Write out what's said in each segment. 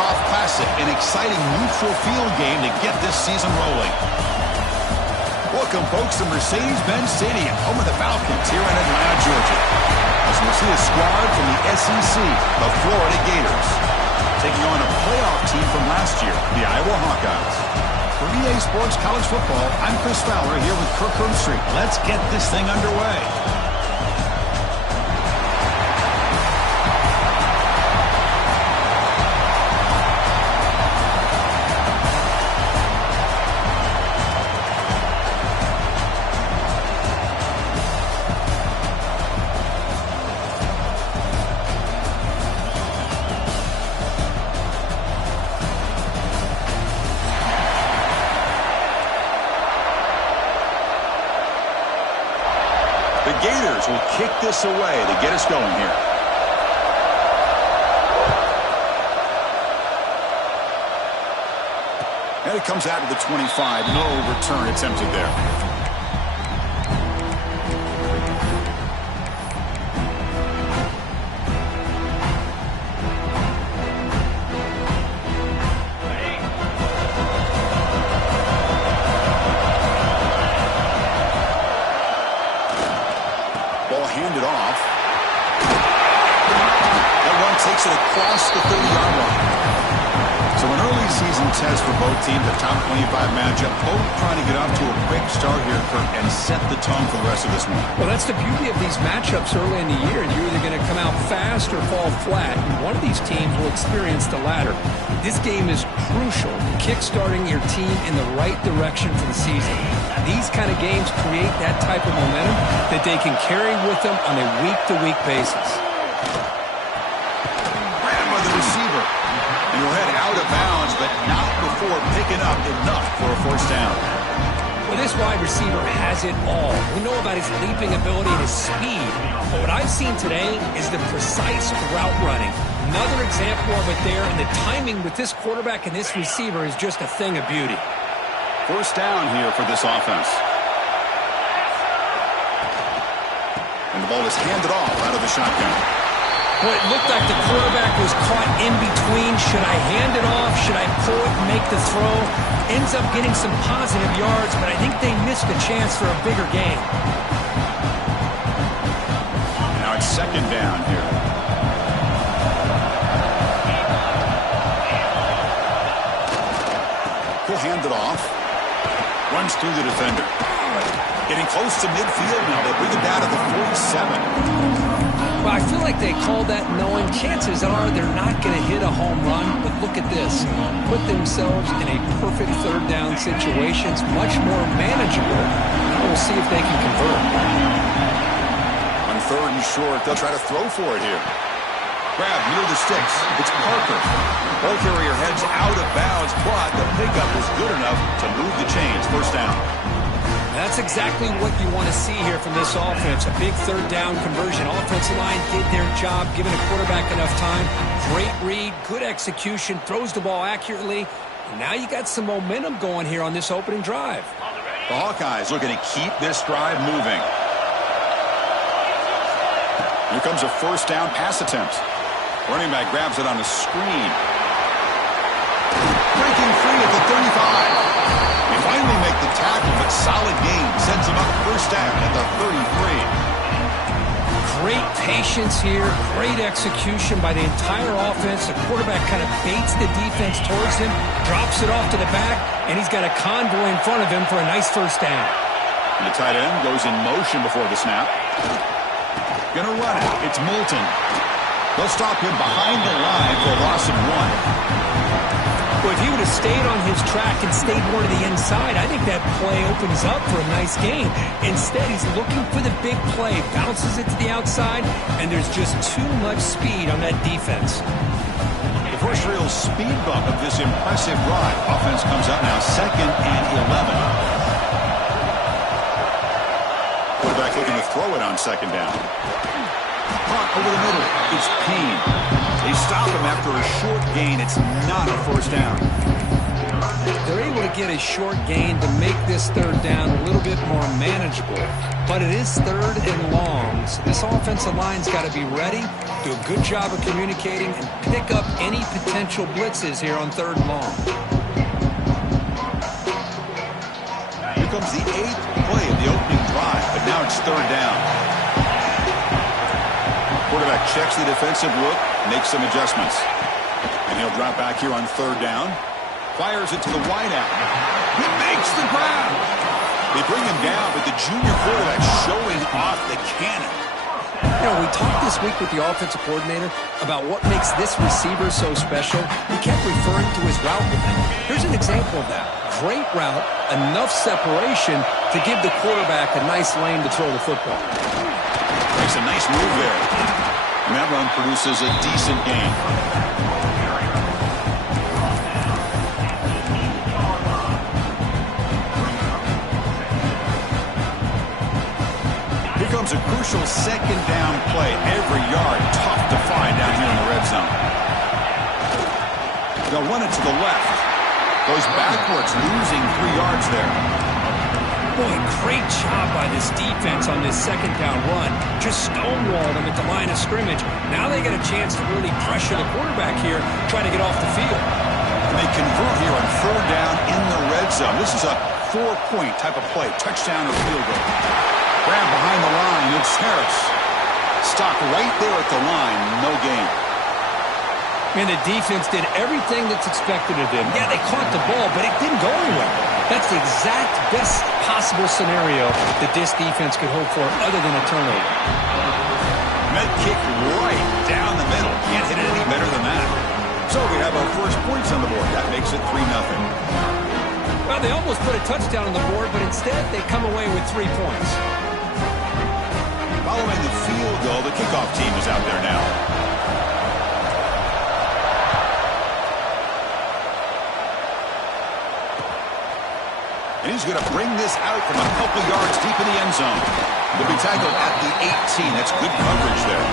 walk-off classic, an exciting neutral field game to get this season rolling. Welcome, folks, to Mercedes-Benz Stadium, home of the Falcons here in Atlanta, Georgia. As we'll see a squad from the SEC, the Florida Gators, taking on a playoff team from last year, the Iowa Hawkeyes. For EA Sports College Football, I'm Chris Fowler here with Kirk Herbstreit. Let's get this thing underway. The Gators will kick this away to get us going here. And it comes out to the 25. No return attempted there. Handed off. That one takes it across the 30-yard line. So an early season test for both teams, a top 25 matchup. Both trying to get off to a quick start here, Kirk, and set the tone for the rest of this one. Well, that's the beauty of these matchups early in the year. You're either going to come out fast or fall flat. And one of these teams will experience the latter. This game is crucial, kick-starting your team in the right direction for the season. These kind of games create that type of momentum that they can carry with them on a week-to-week basis. Ran by the receiver. And he'll head out of bounds, but not before picking up enough for a first down. Well, this wide receiver has it all. We know about his leaping ability and his speed. But what I've seen today is the precise route running. Another example of it there, and the timing with this quarterback and this receiver is just a thing of beauty. First down here for this offense. And the ball is handed off out of the shotgun. Well, it looked like the quarterback was caught in between. Should I hand it off? Should I pull it and make the throw? Ends up getting some positive yards, but I think they missed a chance for a bigger gain. Now it's second down here. He'll hand it off. Runs through the defender. Getting close to midfield now. They bring it down to the 47. Well, I feel like they called that knowing chances are they're not going to hit a home run. But look at this. Put themselves in a perfect third down situation. It's much more manageable. Now we'll see if they can convert. On third and short, they'll try to throw for it here. Grab near the sticks. It's Parker. Ball carrier heads out of bounds, but the pickup is good enough to move the chains. First down. That's exactly what you want to see here from this offense. A big third down conversion. Offensive line did their job, giving a quarterback enough time. Great read, good execution, throws the ball accurately. And now you got some momentum going here on this opening drive. The Hawkeyes looking to keep this drive moving. Here comes a first down pass attempt. Running back grabs it on the screen. Breaking free at the 35. They finally make the tackle, but solid gain sends them up first down at the 33. Great patience here, great execution by the entire offense. The quarterback kind of baits the defense towards him, drops it off to the back, and he's got a convoy in front of him for a nice first down. And the tight end goes in motion before the snap. Gonna run it. It's Moulton. They'll stop him behind the line for a loss of 1. Well, if he would have stayed on his track and stayed more to the inside, I think that play opens up for a nice gain. Instead, he's looking for the big play, bounces it to the outside, and there's just too much speed on that defense. The first real speed bump of this impressive drive. Offense comes out now, 2nd and 11. Quarterback looking to throw it on second down. Caught over the middle. It's Payne. They stop him after a short gain. It's not a first down. they're able to get a short gain to make this third down a little bit more manageable. But it is third and long, so this offensive line's got to be ready, do a good job of communicating, and pick up any potential blitzes here on third and long. Here comes the 8th play of the opening drive, but now it's third down. Quarterback checks the defensive look, makes some adjustments. And he'll drop back here on third down. Fires it to the wideout. He makes the grab. They bring him down, but the junior quarterback showing off the cannon. You know, we talked this week with the offensive coordinator about what makes this receiver so special. He kept referring to his route with him. Here's an example of that. Great route, enough separation to give the quarterback a nice lane to throw the football. Makes a nice move there. And that run produces a decent gain. Here comes a crucial second down play. Every yard tough to find down here in the red zone. They'll run it to the left. Goes backwards, losing 3 yards there. Boy, great job by this defense on this second down run. Just stonewalled them at the line of scrimmage. Now they get a chance to really pressure the quarterback here, try to get off the field. And they convert here on third down in the red zone. This is a 4-point type of play, touchdown or field goal. Grab behind the line, it's Harris. Stopped right there at the line, no gain. And the defense did everything that's expected of them. Yeah, they caught the ball, but it didn't go anywhere. That's the exact best possible scenario that this defense could hope for other than a turnover. Med kick right down the middle. Can't hit it any better than that. So we have our first points on the board. That makes it 3-0. Well, they almost put a touchdown on the board, but instead they come away with 3 points. Following the field goal, the kickoff team is out there now. And he's going to bring this out from a couple yards deep in the end zone. He'll be tackled at the 18. That's good coverage there.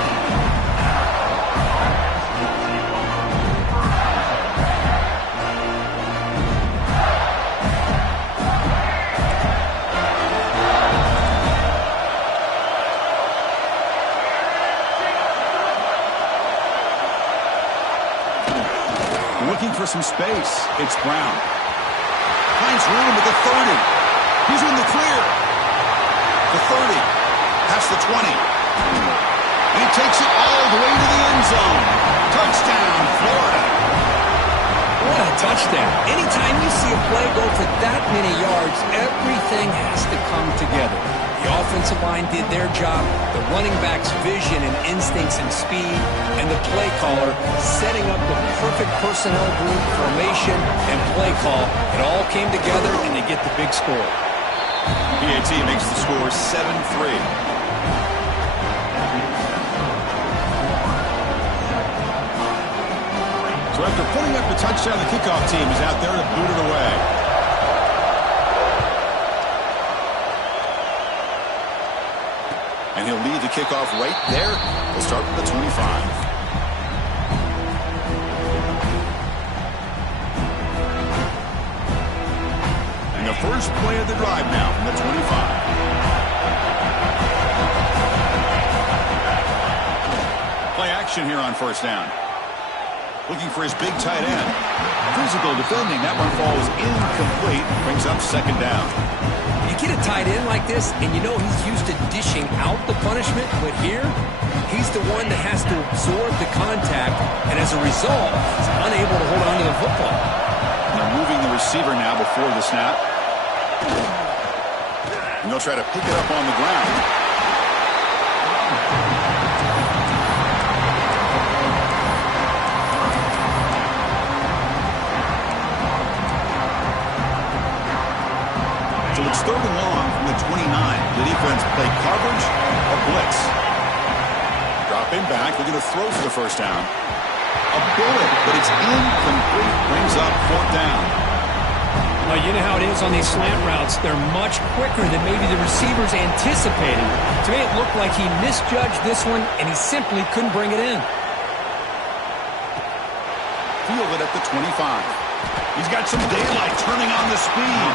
Looking for some space. It's Brown. Finds room at the 30. He's in the clear. The 30. Past the 20. And he takes it all the way to the end zone. Touchdown, Florida. What a touchdown. Anytime you see a play go for that many yards, everything has to come together. The offensive line did their job, the running back's vision and instincts and speed, and the play caller setting up the perfect personnel group, formation, and play call. It all came together, and they get the big score. PAT makes the score 7-3. So after putting up the touchdown, the kickoff team is out there to boot it away. And he'll lead the kickoff right there. We'll start with the 25. And the first play of the drive now from the 25. Play action here on first down. Looking for his big tight end. Physical defending. That one falls incomplete. Brings up second down. You get a tight end like this, and you know he's used to dishing out the punishment, but here, he's the one that has to absorb the contact, and as a result, he's unable to hold on to the football. And they're moving the receiver now before the snap. And they'll try to pick it up on the ground. So it's third and long from the 29. The defense play coverage or blitz. Dropping back. They're going to throw for the first down. A bullet, but it's incomplete. Brings up fourth down. Well, you know how it is on these slant routes. They're much quicker than maybe the receivers anticipated. To me, it looked like he misjudged this one, and he simply couldn't bring it in. Fielded at the 25. He's got some daylight, turning on the speed.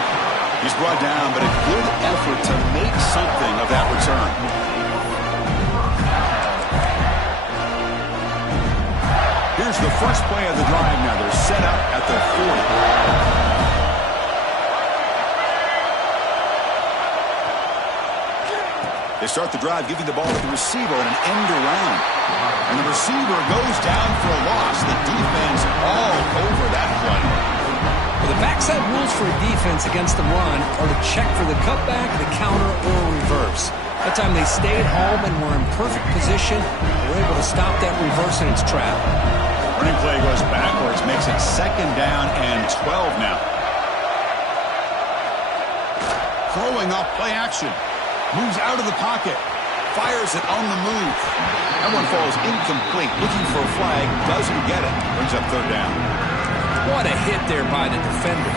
He's brought down, but a good effort to make something of that return. Here's the first play of the drive now. They're set up at the 40. They start the drive giving the ball to the receiver in an end around. And the receiver goes down for a loss. The defense all over that play. Well, the backside rules for a defense against the run are to check for the cutback, the counter, or reverse. That time they stayed home and were in perfect position. They were able to stop that reverse in its trap. Running play goes backwards, makes it 2nd down and 12 now. Throwing off play action. Moves out of the pocket. Fires it on the move. That one falls incomplete. Looking for a flag. Doesn't get it. Brings up 3rd down. What a hit there by the defender.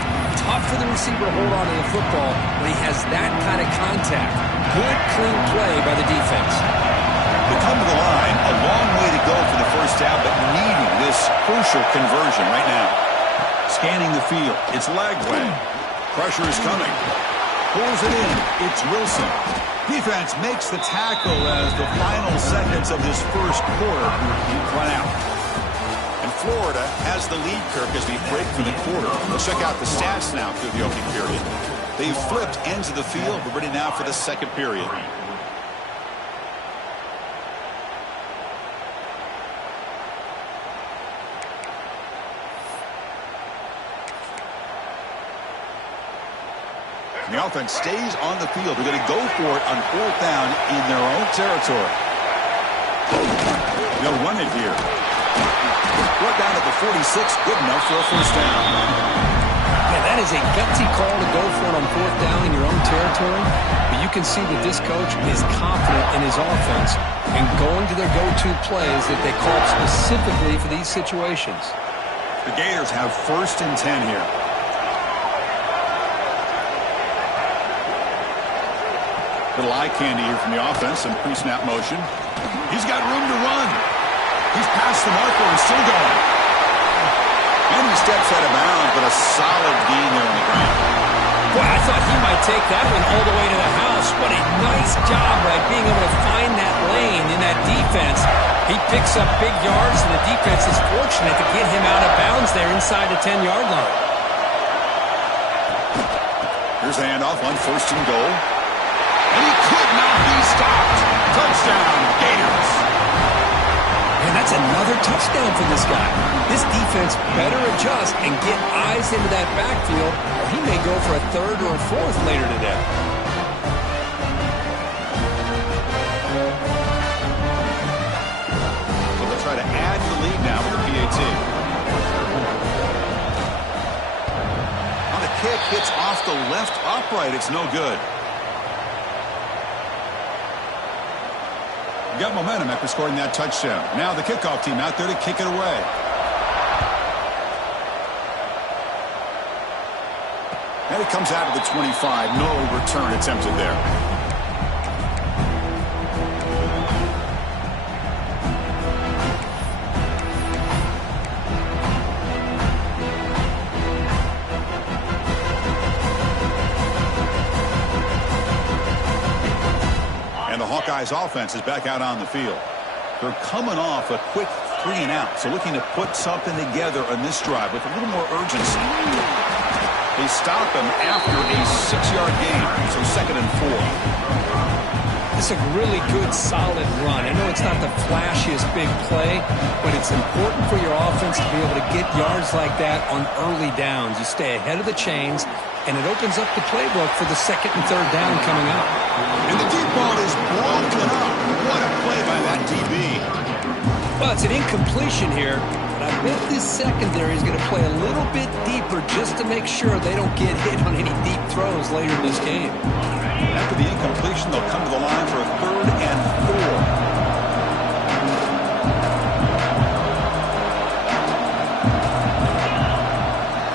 Tough for the receiver to hold on to the football when he has that kind of contact. Good, clean play by the defense. They come to the line. A long way to go for the first down, but needing this crucial conversion right now. Scanning the field. It's Lagway. Pressure is coming. Pulls it in. It's Wilson. Defense makes the tackle as the final seconds of this first quarter run out. And Florida has the lead, Kirk, as we break for the quarter. Let's check out the stats now through the opening period. They've flipped ends of the field. We're ready now for the second period. The offense stays on the field. They're going to go for it on 4th down in their own territory. They'll run it here. Brought down at the 46. Good enough for a first down. Yeah, that is a gutsy call to go for it on 4th down in your own territory. But you can see that this coach is confident in his offense and going to their go-to plays that they call specifically for these situations. The Gators have 1st and 10 here. Little eye candy here from the offense and pre-snap motion. He's got room to run. He's past the marker and still going. And he steps out of bounds, but a solid gain there on the ground. Boy, I thought he might take that one all the way to the house. What a nice job by being able to find that lane in that defense. He picks up big yards, and the defense is fortunate to get him out of bounds there inside the 10-yard line. Here's the handoff on 1st and goal. And he could not be stopped. Touchdown, Gators. And that's another touchdown for this guy. This defense better adjust and get eyes into that backfield, or he may go for a 3rd or a 4th later today. So they'll try to add to the lead now with the PAT. On the kick, hits off the left upright. It's no good. Got momentum after scoring that touchdown. Now the kickoff team out there to kick it away. And it comes out of the 25. No return attempted there. Hawkeyes offense is back out on the field. They're coming off a quick 3-and-out, so looking to put something together on this drive with a little more urgency. They stop him after a 6-yard gain, so 2nd and 4. It's a really good, solid run. I know it's not the flashiest big play, but it's important for your offense to be able to get yards like that on early downs. You stay ahead of the chains, and it opens up the playbook for the 2nd and 3rd down coming up. And the deep ball is broken up. What a play by that DB. Well, it's an incompletion here, but I bet this secondary is going to play a little bit deeper just to make sure they don't get hit on any deep throws later in this game. After the incompletion, they'll come to the line for a 3rd and 4.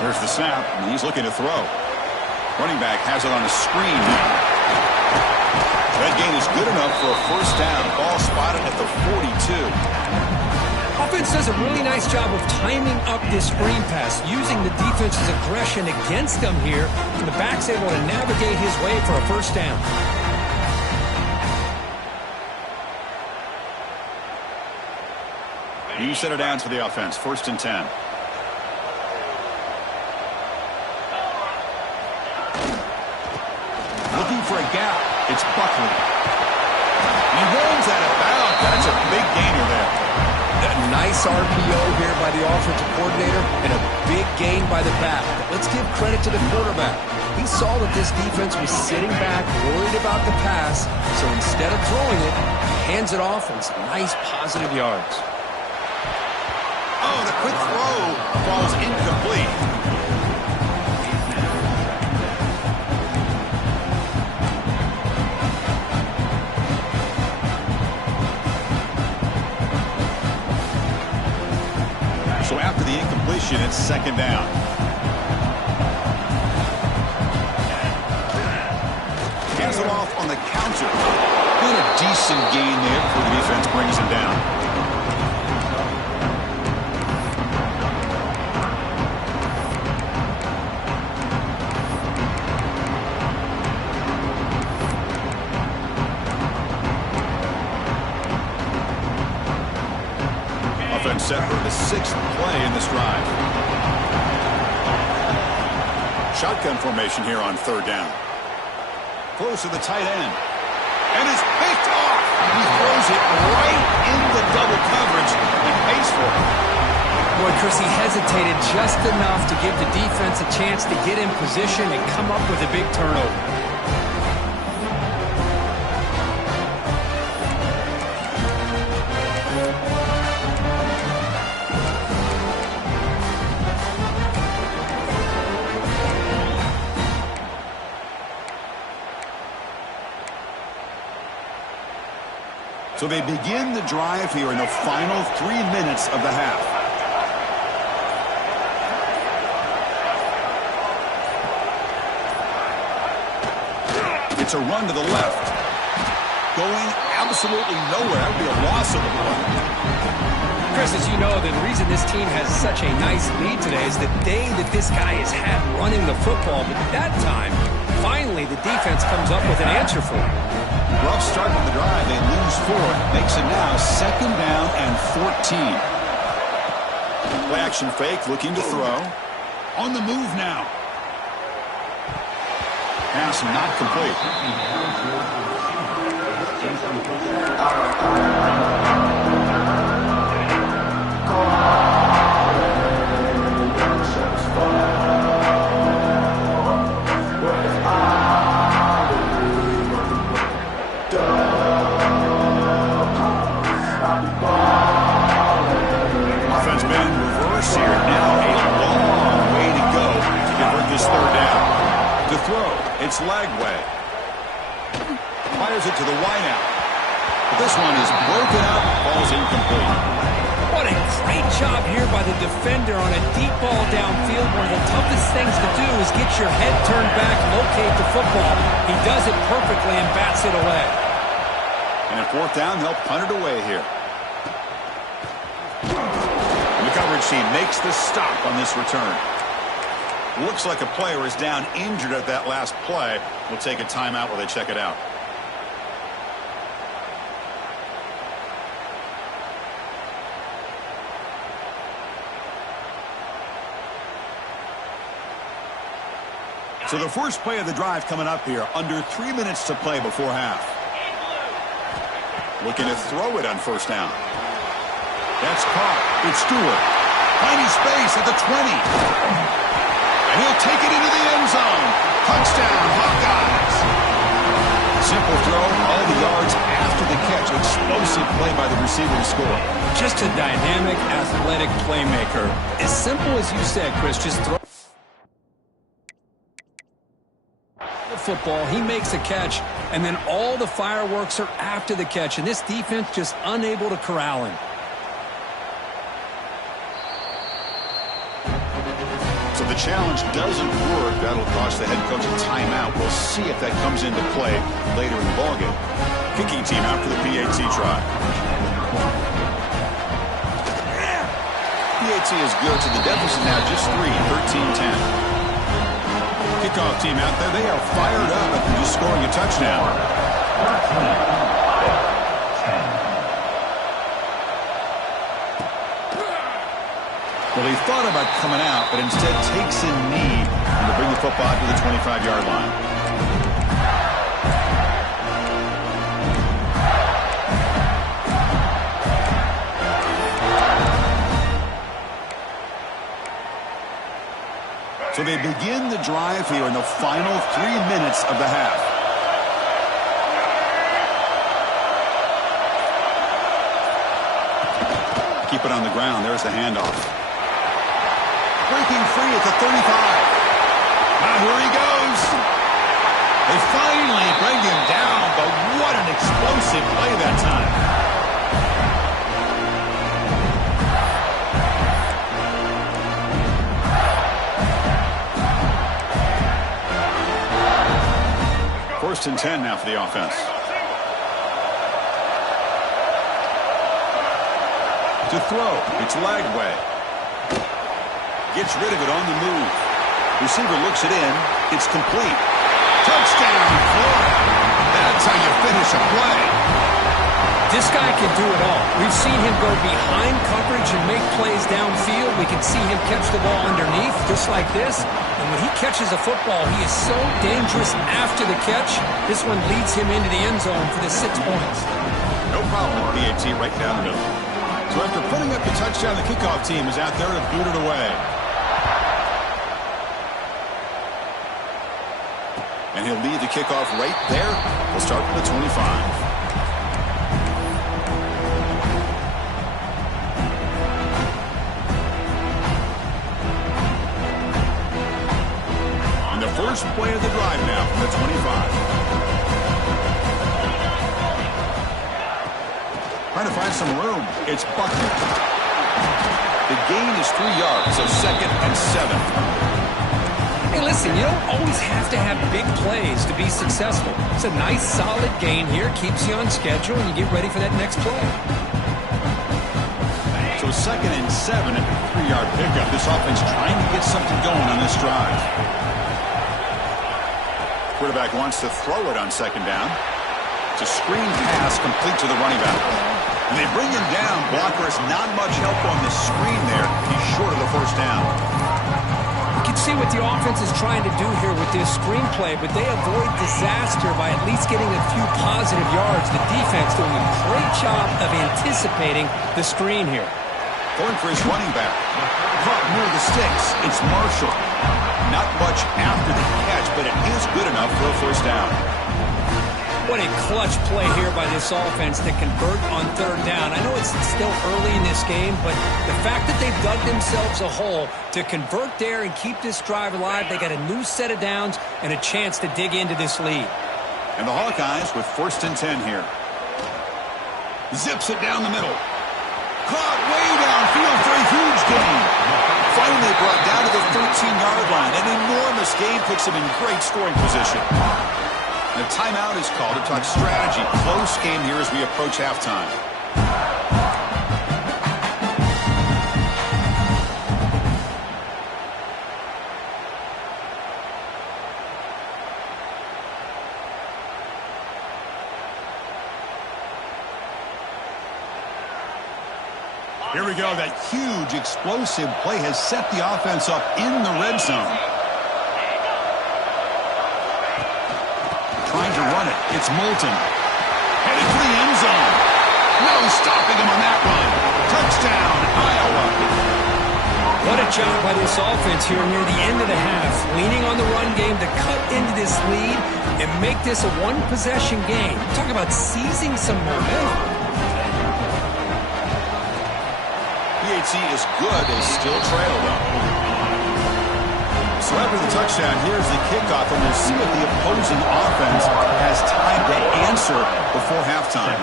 There's the snap, and he's looking to throw. Running back has it on a screen now. That gain is good enough for a first down. Ball spotted at the 42. Offense does a really nice job of timing up this screen pass, using the defense's aggression against them here, and the back's able to navigate his way for a first down. New set of downs for the offense. 1st and 10. Looking for a gap. It's Buckley. He runs out of bounds. That's a big gainer there. A nice RPO here by the offensive coordinator and a big gain by the back. But let's give credit to the quarterback. He saw that this defense was sitting back, worried about the pass, so instead of throwing it, he hands it off and some nice positive yards. Oh, the quick throw falls incomplete. So after the incompletion, it's 2nd down. Hands it off on the counter. Been a decent gain there before the defense brings him down. Offense set for the 6th play in this drive. Shotgun formation here on 3rd down. Close to the tight end. And it's picked off. He throws it right into double coverage and pays for it. Boy, Chris, he hesitated just enough to give the defense a chance to get in position and come up with a big turnover. So they begin the drive here in the final 3 minutes of the half. It's a run to the left. Going absolutely nowhere. That would be a loss of the ball. Chris, as you know, the reason this team has such a nice lead today is the day that this guy has had running the football. But at that time, finally the defense comes up with an answer for him. Rough start of the drive. They lose 4. Makes it now 2nd down and 14. Play action fake, looking to throw. On the move now. Pass not complete. Offense been in reverse here. Now a long way to go to convert this 3rd down. To throw, it's Lagway. Fires it to the wideout. But this one is broken up, falls incomplete. What a great job here by the defender on a deep ball downfield. One of the toughest things to do is get your head turned back, locate the football. He does it perfectly and bats it away. And at 4th down, they'll punt it away here. And the coverage team makes the stop on this return. Looks like a player is down injured at that last play. We'll take a timeout while they check it out. So the first play of the drive coming up here. Under 3 minutes to play before half. Looking to throw it on 1st down. That's caught. It's Stewart. Tiny space at the 20. And he'll take it into the end zone. Touchdown, Hawkeyes. Simple throw, all the yards after the catch. Explosive play by the receiver to score. Just a dynamic, athletic playmaker. As simple as you said, Chris, just throw the football. He makes a catch, and then all the fireworks are after the catch, and this defense just unable to corral him. So the challenge doesn't work. That'll cost the head coach a timeout. We'll see if that comes into play later in the ballgame. Kicking team out for the PAT try. PAT is good, so the deficit now just 3, 13-10. Kickoff team out there, they are fired up after just scoring a touchdown. Well, he thought about coming out, but instead takes in knee and to bring the football to the 25-yard line. So they begin the drive here in the final 3 minutes of the half. Keep it on the ground. There's the handoff. Breaking free at the 35. Now here he goes. They finally bring him down, but what an explosive play that time. First and 10 now for the offense. To throw, it's Lagway. Gets rid of it on the move. Receiver looks it in. It's complete. Touchdown, Florida. That's how you finish a play. This guy can do it all. We've seen him go behind coverage and make plays downfield. We can see him catch the ball underneath, just like this. And when he catches a football, he is so dangerous after the catch. This one leads him into the end zone for the 6 points. No problem with PAT right down the middle. So after putting up the touchdown, the kickoff team is out there to boot it away. And he'll lead the kickoff right there. We'll start from the 25. First play of the drive now from the 25. Trying to find some room. It's Buckner. The gain is 3 yards, so 2nd and 7. Hey, listen, you don't always have to have big plays to be successful. It's a nice, solid gain here. Keeps you on schedule, and you get ready for that next play. So 2nd and 7 at the 3-yard pickup. This offense trying to get something going on this drive. Quarterback wants to throw it on 2nd down. It's a screen pass complete to the running back. And they bring him down. Blocker has not much help on the screen there. He's short of the first down. You can see what the offense is trying to do here with this screenplay, but they avoid disaster by at least getting a few positive yards. The defense doing a great job of anticipating the screen here. Going for his running back. Caught near the sticks. It's Marshall. Not much after the catch, but it is good enough for a first down. What a clutch play here by this offense to convert on 3rd down. I know it's still early in this game, but the fact that they've dug themselves a hole to convert there and keep this drive alive, they got a new set of downs and a chance to dig into this lead. And the Hawkeyes with 1st and 10 here. Zips it down the middle. Caught way downfield for a huge gain. Finally brought down to the 13-yard line. An enormous gain puts him in great scoring position. And a timeout is called to talk strategy. Close game here as we approach halftime. Here we go. That huge, explosive play has set the offense up in the red zone. Trying to run it. It's Moulton. Headed for the end zone. No stopping him on that one. Touchdown, Iowa. What a job by this offense here near the end of the half. Leaning on the run game to cut into this lead and make this a one-possession game. Talk about seizing some momentum. PAT is good. They still trail, though. So after the touchdown, here's the kickoff, and we'll see what the opposing offense has time to answer before halftime.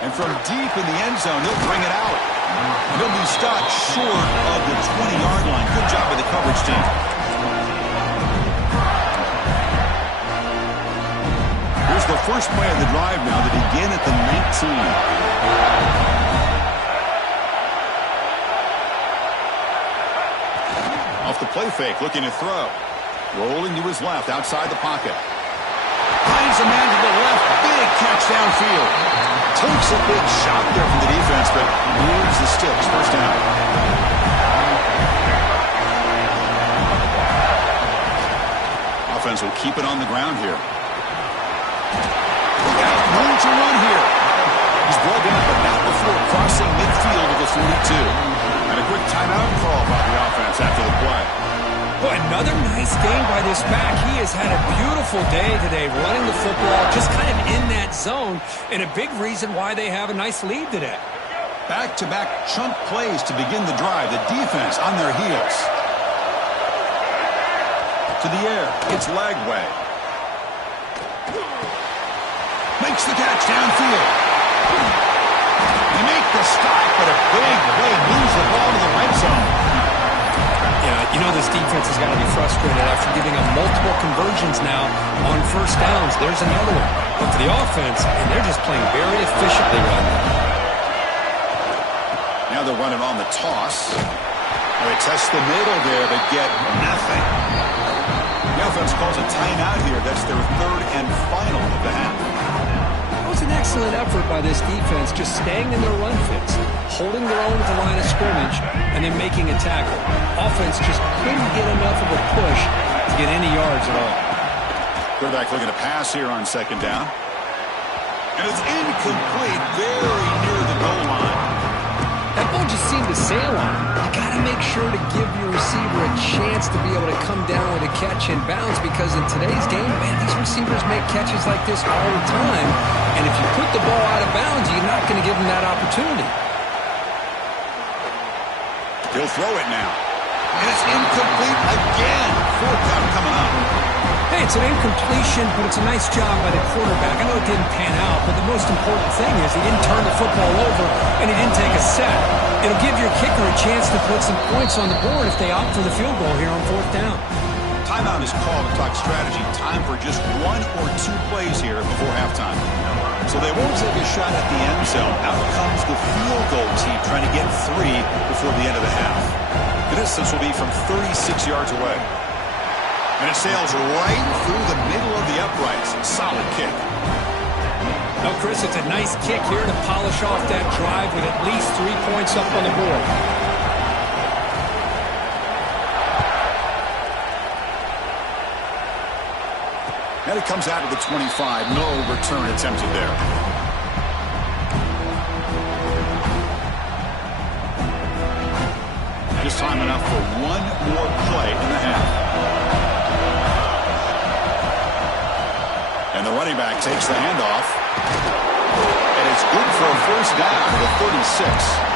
And from deep in the end zone, he'll bring it out. And he'll be stopped short of the 20-yard line. Good job by the coverage team. Here's the first play of the drive now to begin at the 19. play fake, looking to throw. Rolling to his left, outside the pocket. Finds a man to the left. Big catch downfield. Takes a big shot there from the defense, but moves the sticks. First down. Offense will keep it on the ground here. Look out. Room to run here. He's brought down, but not before crossing midfield of the 42. And a quick timeout call by the offense after the play. Boy, another nice game by this back. He has had a beautiful day today running the football, just kind of in that zone, and a big reason why they have a nice lead today. Back-to-back chunk plays to begin the drive. The defense on their heels. To the air. It's Lagway. Makes the catch downfield. They make the stop, but a big play moves the ball to the red zone. Yeah, you know this defense has got to be frustrated after giving up multiple conversions now on first downs. There's another one. But for the offense, and they're just playing very efficiently right now. Now they're running on the toss. They test the middle there, but get nothing. The offense calls a timeout here. That's their third and final of the half. That was an excellent effort by this defense, just staying in their run fits, holding their own at the line of scrimmage, and then making a tackle. Offense just couldn't get enough of a push to get any yards at all. Quarterback looking to pass here on second down. And it's incomplete, very near the goal line. That ball just seemed to sail on him. You got to make sure to give your receiver a chance to be able to come down with a catch and bounce, because in today's game, man, these receivers make catches like this all the time. And if you put the ball out of bounds, you're not going to give them that opportunity. He'll throw it now. And it's incomplete again. Fourth down coming up. Hey, it's an incompletion, but it's a nice job by the quarterback. I know it didn't pan out, but the most important thing is he didn't turn the football over and he didn't take a sack. It'll give your kicker a chance to put some points on the board if they opt for the field goal here on fourth down. Timeout is called to talk strategy. Time for just one or two plays here before halftime. So they won't take a shot at the end zone. Out comes the field goal team trying to get 3 before the end of the half. The distance will be from 36 yards away. And it sails right through the middle of the uprights. Solid kick. No, Chris, it's a nice kick here to polish off that drive with at least 3 points up on the board. And it comes out to the 25. No return attempted there. Just time enough for one more play in the half. And the running back takes the handoff. And it's good for a first down to the 36.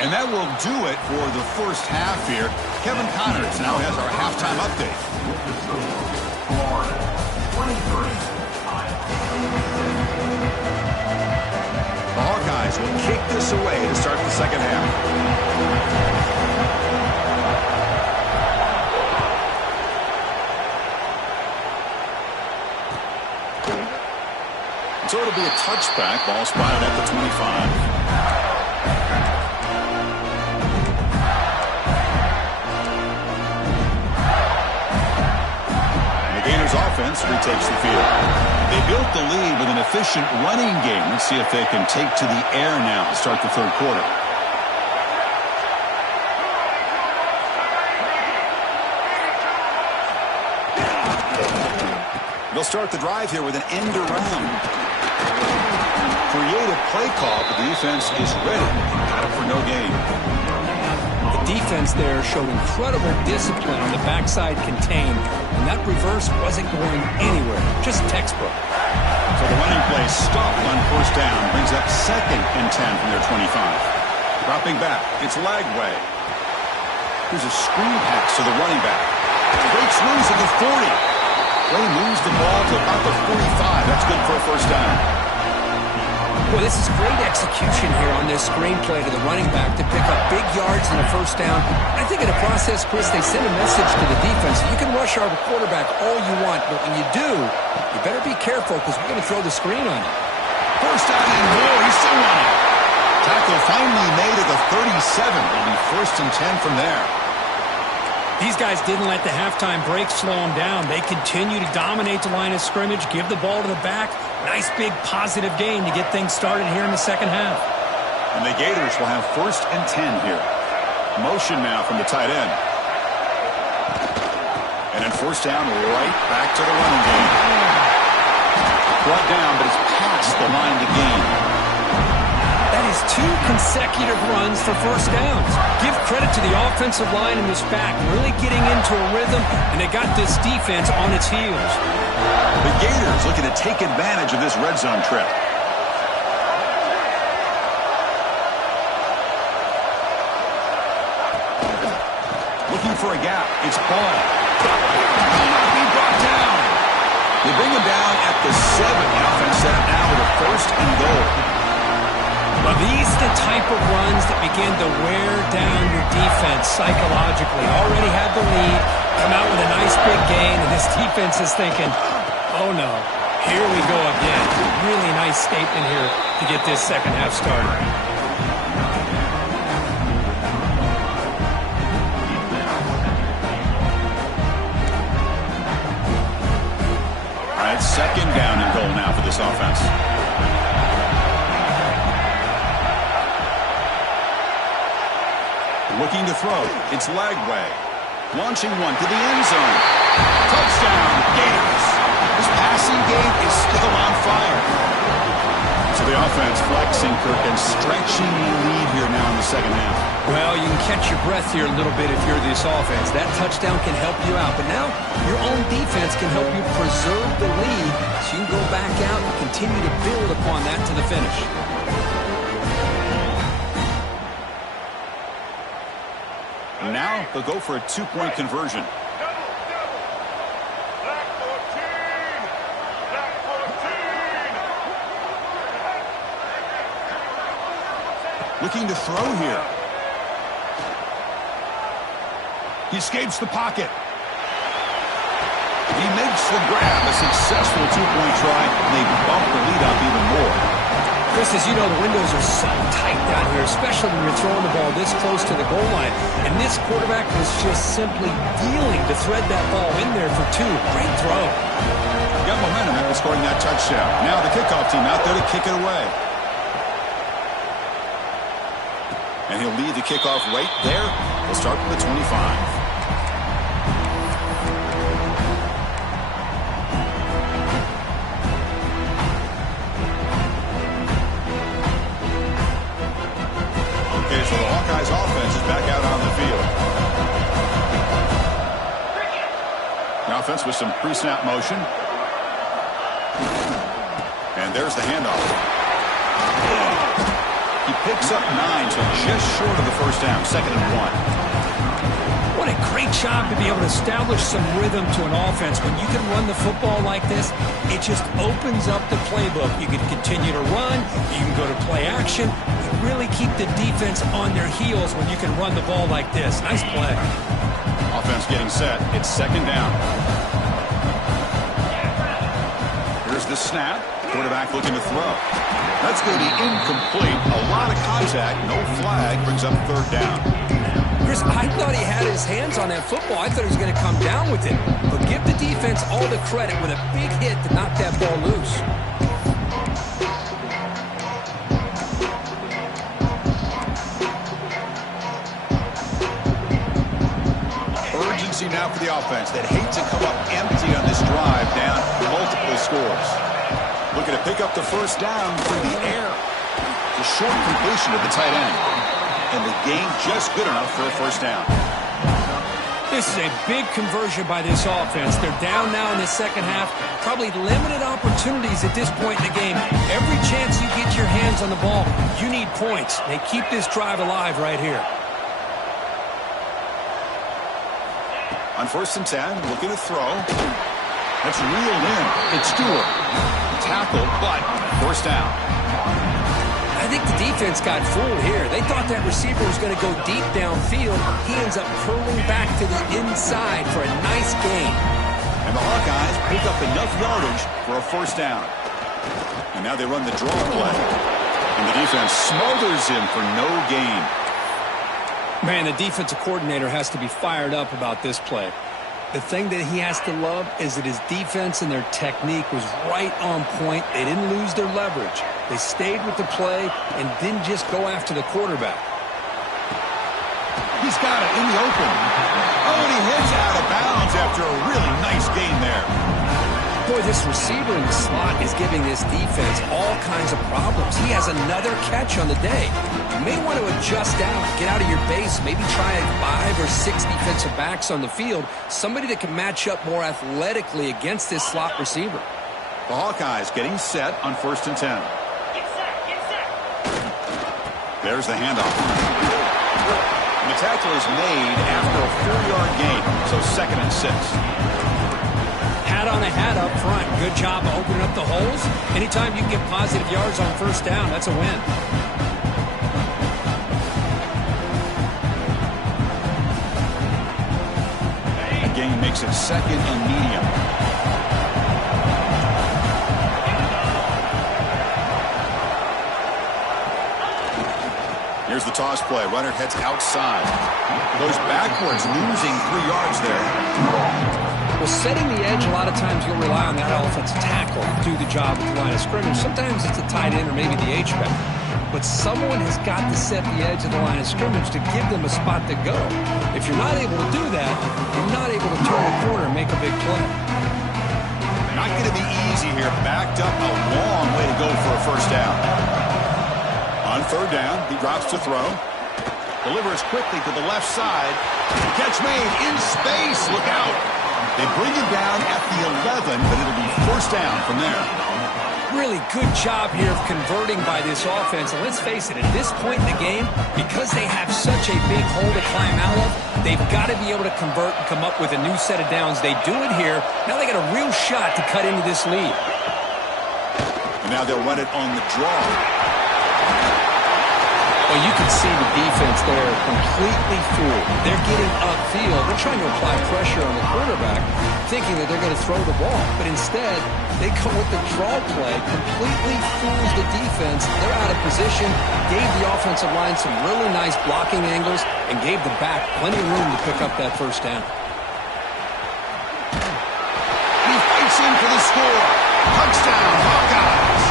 And that will do it for the first half here. Kevin Connors now has our halftime update. The Hawkeyes will kick this away to start the second half. So it'll be a touchback. Ball spotted at the 25. Offense retakes the field. They built the lead with an efficient running game. Let's see if they can take to the air now to start the third quarter. They'll start the drive here with an end around. Creative play call, but the defense is ready. Got it for no gain. The defense there showed incredible discipline on the backside contained, and that reverse wasn't going anywhere, just textbook. So the running play stopped on first down, brings up 2nd and 10 from their 25. Dropping back, it's Lagway. Here's a screen pass to the running back. Breaks loose at the 40. Way moves the ball to about the 45. That's good for a first down. Well, this is great execution here on this screenplay to the running back to pick up big yards and a first down. I think in the process, Chris, they send a message to the defense. You can rush our quarterback all you want, but when you do, you better be careful because we're going to throw the screen on you. First down and more. He's still running. Tackle finally made at the 37. It'll be 1st and 10 from there. These guys didn't let the halftime break slow them down. They continue to dominate the line of scrimmage, give the ball to the back. Nice big positive gain to get things started here in the second half. And the Gators will have 1st and 10 here. Motion now from the tight end. And then 1st down right back to the running game. Brought down, but it's past the line to gain. That is 2 consecutive runs for first downs. Give credit to the offensive line in this back, really getting into a rhythm, and they got this defense on its heels. The Gators looking to take advantage of this red zone trip. Looking for a gap. It's Ball. Will not be brought down. They bring him down at the 7. The offense set up now with a 1st and goal. Well, these are the type of runs that begin to wear down your defense psychologically. Already had the lead, come out with a nice big gain, and this defense is thinking, oh no, here we go again. Really nice statement here to get this second half started. All right, 2nd down and goal now for this offense. Looking to throw. It's Lagway. Launching one to the end zone. Touchdown, Gators. This passing game is still on fire. So the offense flexing, Kirk, and stretching the lead here now in the second half. Well, you can catch your breath here a little bit if you're this offense. That touchdown can help you out. But now your own defense can help you preserve the lead so you can go back out and continue to build upon that to the finish. Now they'll go for a 2-point conversion. Looking to throw here. He escapes the pocket. He makes the grab. A successful 2-point try, and they bump the lead up even more. Chris, as you know, the windows are so tight down here, especially when you're throwing the ball this close to the goal line. And this quarterback was just simply dealing to thread that ball in there for 2. Great throw. Got momentum after scoring that touchdown. Now the kickoff team out there to kick it away. And he'll lead the kickoff right there. We'll start from the 25. So the Hawkeyes offense is back out on the field. The offense with some pre-snap motion. And there's the handoff. He picks up 9, so just short of the first down. 2nd and 1. What a great job to be able to establish some rhythm to an offense. When you can run the football like this, it just opens up the playbook. You can continue to run. You can go to play action. Really keep the defense on their heels when you can run the ball like this. Nice play. Offense getting set. It's 2nd down. Here's the snap. Quarterback looking to throw. That's going to be incomplete. A lot of contact. No flag. Brings up 3rd down. Chris, I thought he had his hands on that football. I thought he was going to come down with it. But give the defense all the credit with a big hit to knock that ball loose. Now for the offense that hate to come up empty on this drive down multiple scores. Looking to pick up the 1st down through the air. The short completion of the tight end. And the game just good enough for a 1st down. This is a big conversion by this offense. They're down now in the second half. Probably limited opportunities at this point in the game. Every chance you get your hands on the ball, you need points. They keep this drive alive right here. On 1st and 10, looking to throw. That's reeled in. It's Stewart. Tackled, but 1st down. think the defense got fooled here. They thought that receiver was going to go deep downfield. He ends up curling back to the inside for a nice gain. And the Hawkeyes pick up enough yardage for a first down. And now they run the draw play. And the defense smothers him for no gain. Man, the defensive coordinator has to be fired up about this play. The thing that he has to love is that his defense and their technique was right on point. They didn't lose their leverage. They stayed with the play and didn't just go after the quarterback. He's got it in the open. Oh, and he hits out of bounds after a really nice gain there. Boy, this receiver in the slot is giving this defense all kinds of problems. He has another catch on the day. You may want to adjust out, get out of your base, maybe try 5 or 6 defensive backs on the field, somebody that can match up more athletically against this slot receiver. The Hawkeyes getting set on 1st and 10. There's the handoff. And the tackle is made after a 4-yard gain, so 2nd and 6. Hat on a hat up front. Good job of opening up the holes. Anytime you can get positive yards on 1st down, that's a win. That gain makes it 2nd and medium. Here's the toss play. Runner heads outside. Goes backwards, losing 3 yards there. Well, setting the edge, a lot of times you'll rely on that offensive tackle to do the job at the line of scrimmage. Sometimes it's a tight end or maybe the H-back. But someone has got to set the edge of the line of scrimmage to give them a spot to go. If you're not able to do that, you're not able to turn the corner and make a big play. Not going to be easy here. Backed up a long way to go for a first down. On 3rd down, he drops to throw. Delivers quickly to the left side. Catch made in space. Look out. They bring him down at the 11, but it'll be 1st down from there. Really good job here of converting by this offense. And let's face it, at this point in the game, because they have such a big hole to climb out of, they've got to be able to convert and come up with a new set of downs. They do it here. Now they got a real shot to cut into this lead. And now they'll run it on the draw. Well, you can see the defense there completely fooled. They're getting upfield. They're trying to apply pressure on the quarterback, thinking that they're going to throw the ball. But instead, they go with the draw play, completely fools the defense. They're out of position, gave the offensive line some really nice blocking angles, and gave the back plenty of room to pick up that 1st down. He fights in for the score. Touchdown, Hawkeyes.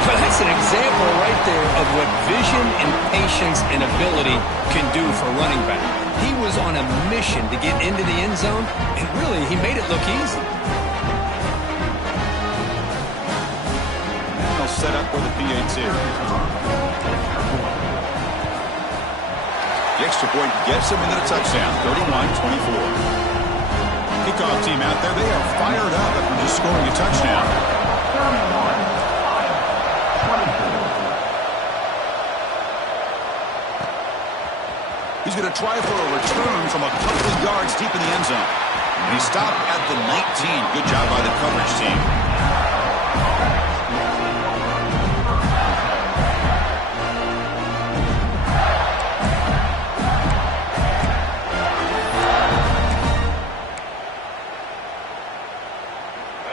Well, that's an example right there of what vision and patience and ability can do for a running back. He was on a mission to get into the end zone, and really, he made it look easy. And they'll set up for the PAT. The extra point gets him into the touchdown, 31-24. Kickoff team out there, they are fired up after just scoring a touchdown. He's going to try for a return from a couple of yards deep in the end zone. And he stopped at the 19. Good job by the coverage team.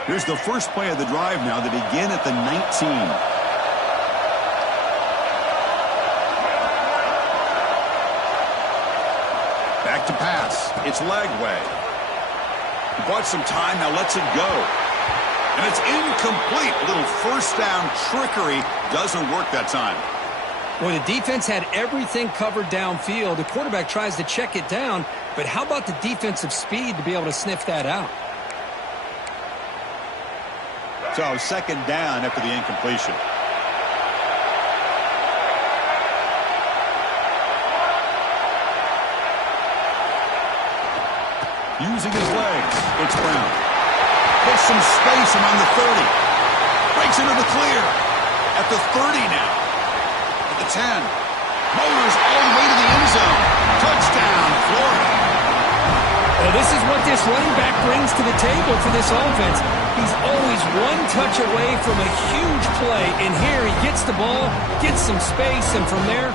Here's the first play of the drive now. They begin at the 19. Back to pass. It's Lagway. He bought some time, now lets it go. And it's incomplete. A little 1st down trickery doesn't work that time. Well, the defense had everything covered downfield. The quarterback tries to check it down, but how about the defensive speed to be able to sniff that out? So 2nd down after the incompletion. Using his legs, it's Brown. Gets some space around the 30. Breaks into the clear. At the 30 now. At the 10. Motors all the way to the end zone. Touchdown, Florida. Well, this is what this running back brings to the table for this offense. He's always one touch away from a huge play, and here he gets the ball, gets some space, and from there,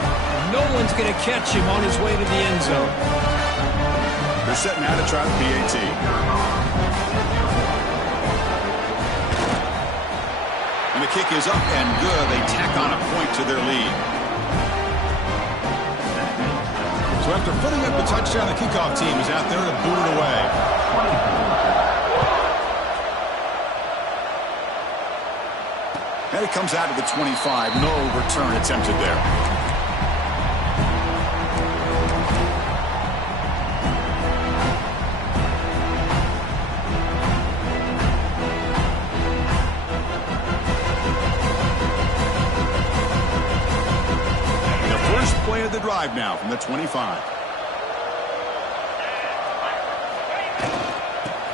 no one's going to catch him on his way to the end zone. They're setting out to try the PAT. And the kick is up and good. They tack on a point to their lead. So after putting up the touchdown, the kickoff team is out there to boot it away. And it comes out to the 25. No return attempted there. Play of the drive now from the 25.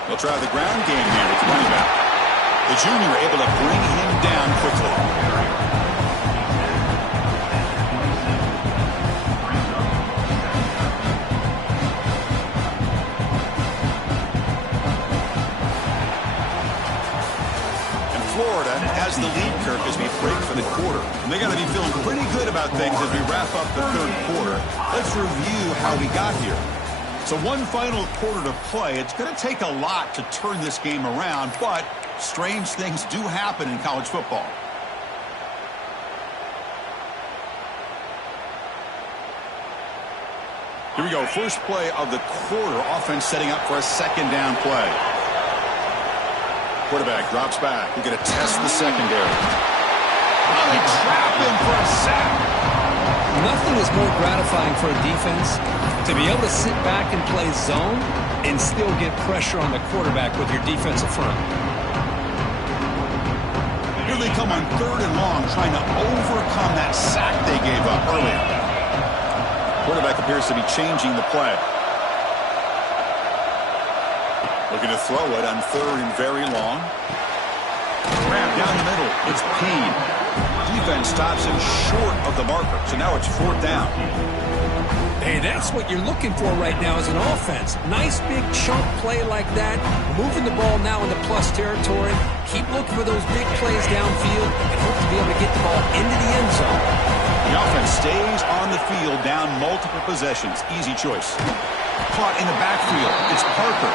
They'll try the ground game here with the running back. The junior able to bring him down quickly. Florida has the lead, Kirk, as we break for the quarter. And they got to be feeling pretty good about things as we wrap up the third quarter. Let's review how we got here. So one final quarter to play. It's going to take a lot to turn this game around, but strange things do happen in college football. Here we go. First play of the quarter. Offense setting up for a second down play. Quarterback drops back. We're going to test the secondary. Oh, they trap him for a sack. Nothing is more gratifying for a defense to be able to sit back and play zone and still get pressure on the quarterback with your defensive front. Here they come on 3rd and long, trying to overcome that sack they gave up earlier. Quarterback appears to be changing the play. Looking to throw it on 3rd and very long. Grab down the middle. It's Payne. Defense stops him short of the marker. So now it's 4th down. Hey, that's what you're looking for right now as an offense. Nice big chunk play like that. Moving the ball now into plus territory. Keep looking for those big plays downfield and hope to be able to get the ball into the end zone. The offense stays on the field down multiple possessions. Easy choice. Caught in the backfield. It's Parker.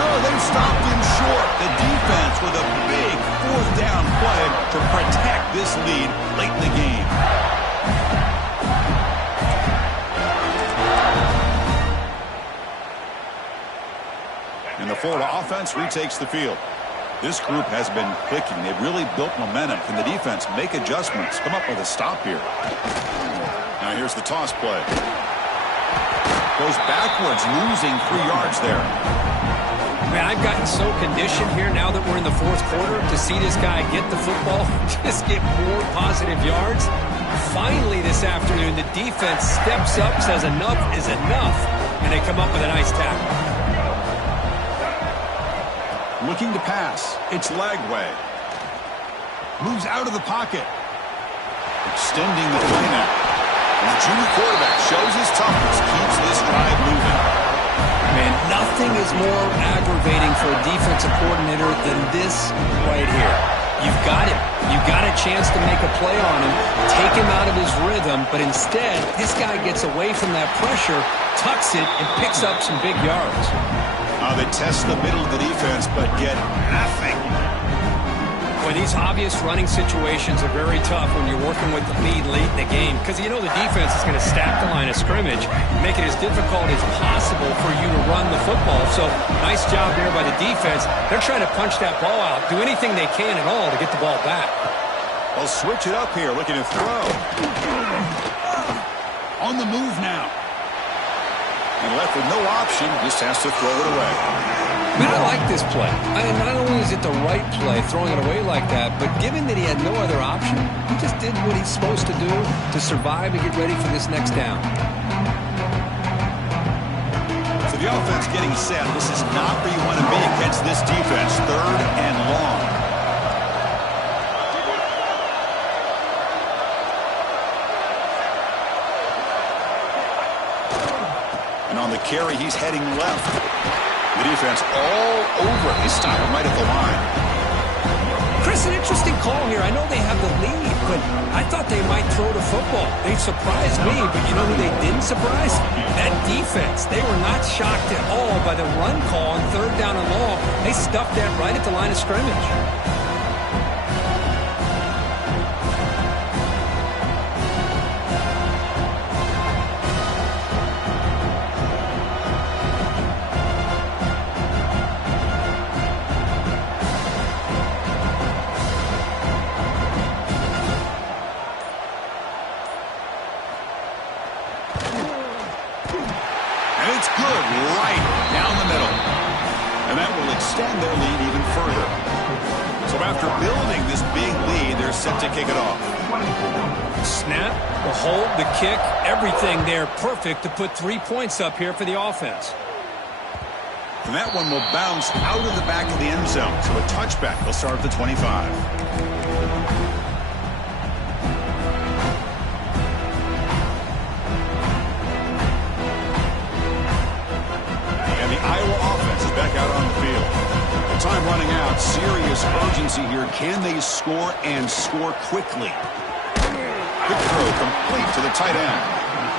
No, they've stopped him short. The defense with a big 4th down play to protect this lead late in the game. And the Florida offense retakes the field. This group has been clicking. They've really built momentum. Can the defense make adjustments? Come up with a stop here. Now here's the toss play. Goes backwards, losing 3 yards there. Man, I've gotten so conditioned here now that we're in the 4th quarter to see this guy get the football, just get more positive yards. Finally this afternoon, the defense steps up, says enough is enough, and they come up with a nice tackle. Looking to pass. It's Lagway. Moves out of the pocket. Extending the play now. And the junior quarterback shows his toughness, keeps this drive moving. Man, nothing is more aggravating for a defensive coordinator than this right here. You've got him. You've got a chance to make a play on him, take him out of his rhythm, but instead, this guy gets away from that pressure, tucks it, and picks up some big yards. They test the middle of the defense, but get nothing. Boy, these obvious running situations are very tough when you're working with the lead late in the game because you know the defense is going to stack the line of scrimmage, make it as difficult as possible for you to run the football. So nice job there by the defense. They're trying to punch that ball out, do anything they can at all to get the ball back. They'll switch it up here, looking to throw. On the move now. And left with no option, just has to throw it away. Man, I like this play. Not only is it the right play, throwing it away like that, but given that he had no other option, he just did what he's supposed to do to survive and get ready for this next down. So the offense getting set. This is not where you want to be against this defense. 3rd and long. And on the carry, he's heading left. The defense all over. They stop him right at the line. Chris, an interesting call here. I know they have the lead, but I thought they might throw the football. They surprised me, but you know who they didn't surprise? That defense. They were not shocked at all by the run call on 3rd down and long. They stuffed that right at the line of scrimmage. Extend their lead even further. So after building this big lead, they're set to kick it off. Snap, the hold, the kick, everything there perfect to put 3 points up here for the offense. And that one will bounce out of the back of the end zone. So a touchback will start at the 25. And the Iowa offense is back out on the field. Time running out. Serious urgency here. Can they score and score quickly? Quick throw complete to the tight end.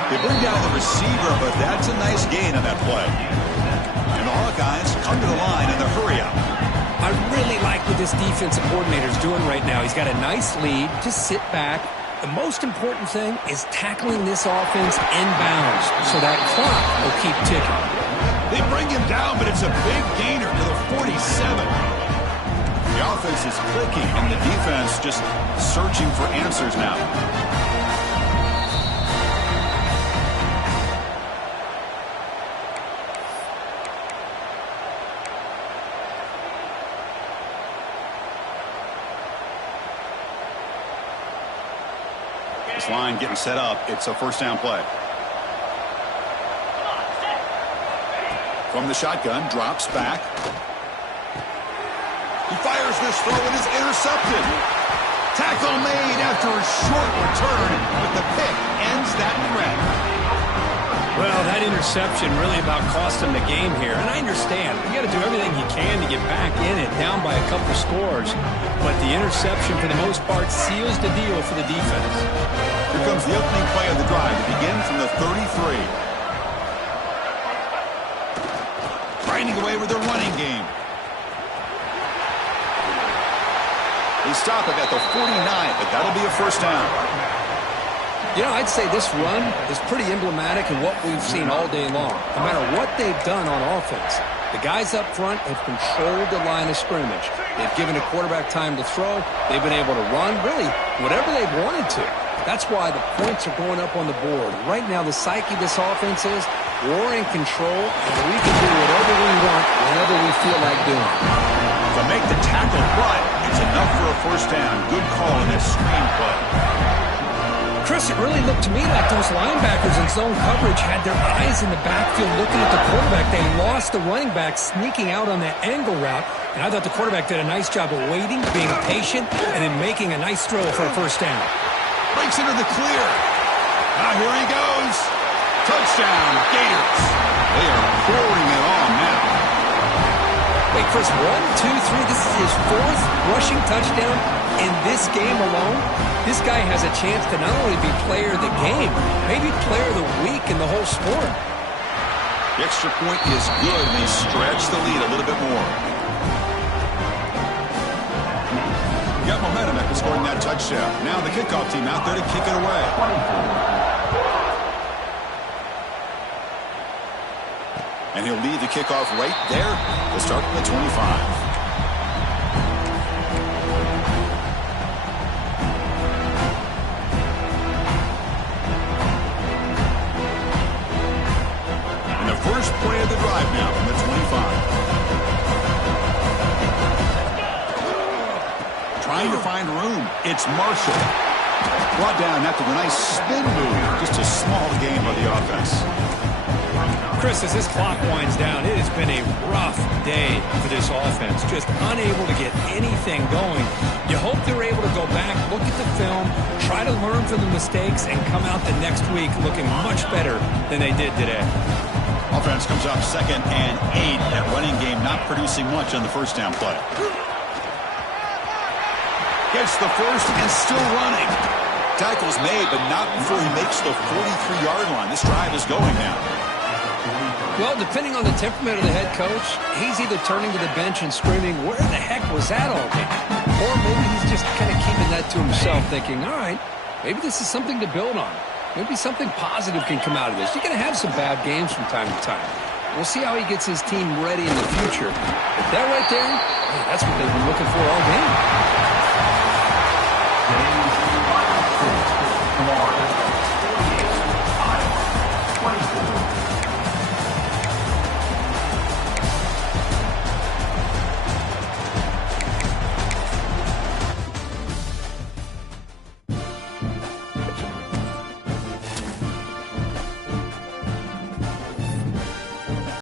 They bring down the receiver, but that's a nice gain on that play. And the Hawkeyes come to the line in the hurry-up. I really like what this defensive coordinator is doing right now. He's got a nice lead. Just sit back. The most important thing is tackling this offense inbounds so that clock will keep ticking. They bring him down, but it's a big gainer to the 47. The offense is clicking, and the defense just searching for answers now. This line getting set up. It's a first down play. From the shotgun, drops back. He fires this throw and is intercepted. Tackle made after a short return, but the pick ends that threat. Well, that interception really about cost him the game here. And I understand. You got to do everything you can to get back in it, down by a couple scores. But the interception, for the most part, seals the deal for the defense. Here comes the opening play of the drive. It begins from the 33. Grinding away with their running game. They stop it at the 49, but that'll be a first down. You know, I'd say this run is pretty emblematic of what we've seen all day long. No matter what they've done on offense, the guys up front have controlled the line of scrimmage. They've given a quarterback time to throw. They've been able to run, really, whatever they've wanted to. That's why the points are going up on the board. Right now, the psyche of this offense is we're in control, and we can do whatever we want whenever we feel like doing. To make the tackle, but it's enough for a first down. Good call in this screen play. Chris, it really looked to me like those linebackers in zone coverage had their eyes in the backfield looking at the quarterback. They lost the running back sneaking out on that angle route, and I thought the quarterback did a nice job of waiting, being patient, and then making a nice throw for a first down. Breaks into the clear. Now here he goes. Touchdown, Gators. They are pouring it on now. Wait, Chris, 1, 2, 3. This is his 4th rushing touchdown in this game alone. This guy has a chance to not only be player of the game, maybe player of the week in the whole sport. The extra point is good, and they stretch the lead a little bit more. Got momentum after scoring that touchdown. Now the kickoff team out there to kick it away. And he'll lead the kickoff right there to start from the 25. First play of the drive now from the 25. Trying to find room. It's Marshall. Brought down after the nice spin move. Just a small gain by the offense. Chris, as this clock winds down, it has been a rough day for this offense. Just unable to get anything going. You hope they're able to go back, look at the film, try to learn from the mistakes, and come out the next week looking much better than they did today. Offense comes up 2nd and 8. That running game not producing much on the first down play. Gets the first and still running. Tackle's made, but not before he makes the 43-yard line. This drive is going now. Well, depending on the temperament of the head coach, he's either turning to the bench and screaming, where the heck was that all game? Or maybe he's just kind of keeping that to himself, thinking, all right, maybe this is something to build on. Maybe something positive can come out of this. You're going to have some bad games from time to time. We'll see how he gets his team ready in the future. But that right there, hey, that's what they've been looking for all game.